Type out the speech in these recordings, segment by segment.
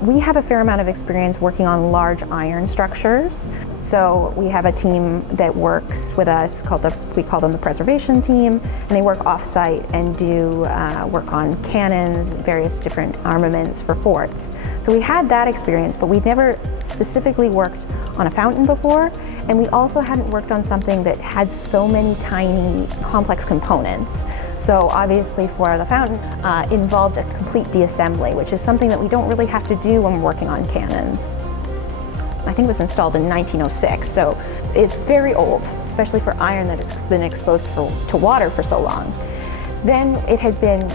We have a fair amount of experience working on large iron structures. So we have a team that works with us we call them the preservation team, and they work off-site and do work on cannons, various different armaments for forts. So we had that experience, but we'd never specifically worked on a fountain before, and we also hadn't worked on something that had so many tiny, complex components. So obviously for the fountain, involved a complete deassembly, which is something that we don't really have to do when we're working on cannons. I think it was installed in 1906, so it's very old, especially for iron that has been exposed to water for so long. Then it had been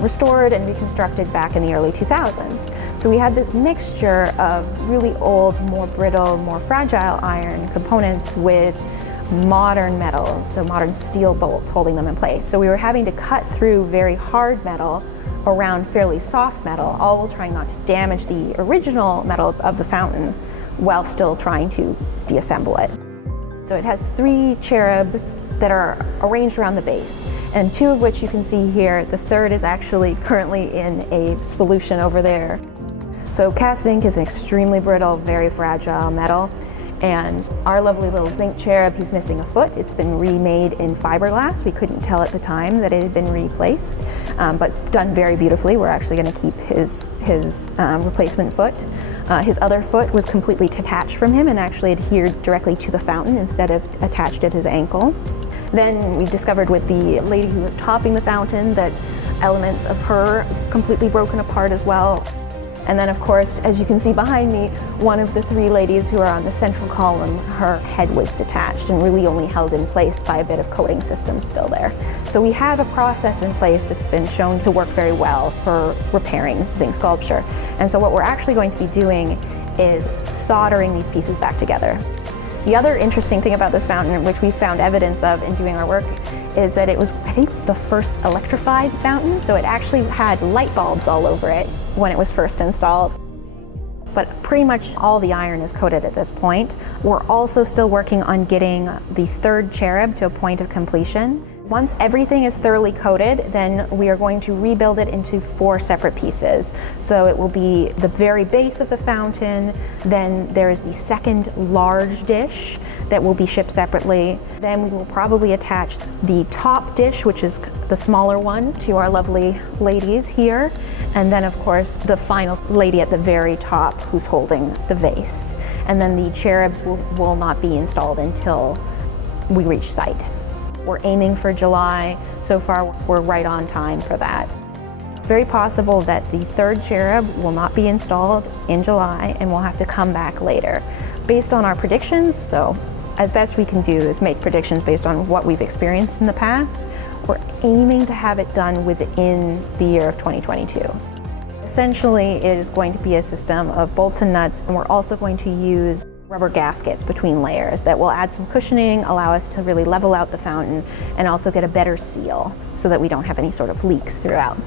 restored and reconstructed back in the early 2000s. So we had this mixture of really old, more brittle, more fragile iron components with modern metals, so modern steel bolts holding them in place. So we were having to cut through very hard metal around fairly soft metal, all while trying not to damage the original metal of the fountain while still trying to deassemble it. So it has 3 cherubs that are arranged around the base, and 2 of which you can see here. The third is actually currently in a solution over there. So cast zinc is an extremely brittle, very fragile metal. And our lovely little zinc cherub, he's missing a foot. It's been remade in fiberglass. We couldn't tell at the time that it had been replaced, but done very beautifully. We're actually going to keep his replacement foot. His other foot was completely detached from him and actually adhered directly to the fountain instead of attached at his ankle. Then we discovered with the lady who was topping the fountain that elements of her completely broken apart as well. And then, of course, as you can see behind me, one of the 3 ladies who are on the central column, her head was detached and really only held in place by a bit of coating system still there. So we have a process in place that's been shown to work very well for repairing zinc sculpture. And so what we're actually going to be doing is soldering these pieces back together. The other interesting thing about this fountain, which we found evidence of in doing our work, is that it was, I think, the first electrified fountain. So it actually had light bulbs all over it when it was first installed. But pretty much all the iron is coated at this point. We're also still working on getting the 3rd cherub to a point of completion. Once everything is thoroughly coated, then we are going to rebuild it into 4 separate pieces. So it will be the very base of the fountain, then there is the 2nd large dish that will be shipped separately. Then we will probably attach the top dish, which is the smaller one, to our lovely ladies here. And then of course the final lady at the very top who's holding the vase. And then the cherubs will not be installed until we reach site. We're aiming for July. So far, we're right on time for that. It's very possible that the 3rd cherub will not be installed in July and we'll have to come back later. Based on our predictions, so as best we can do is make predictions based on what we've experienced in the past, we're aiming to have it done within the year of 2022. Essentially, it is going to be a system of bolts and nuts, and we're also going to use rubber gaskets between layers that will add some cushioning, allow us to really level out the fountain, and also get a better seal so that we don't have any sort of leaks throughout.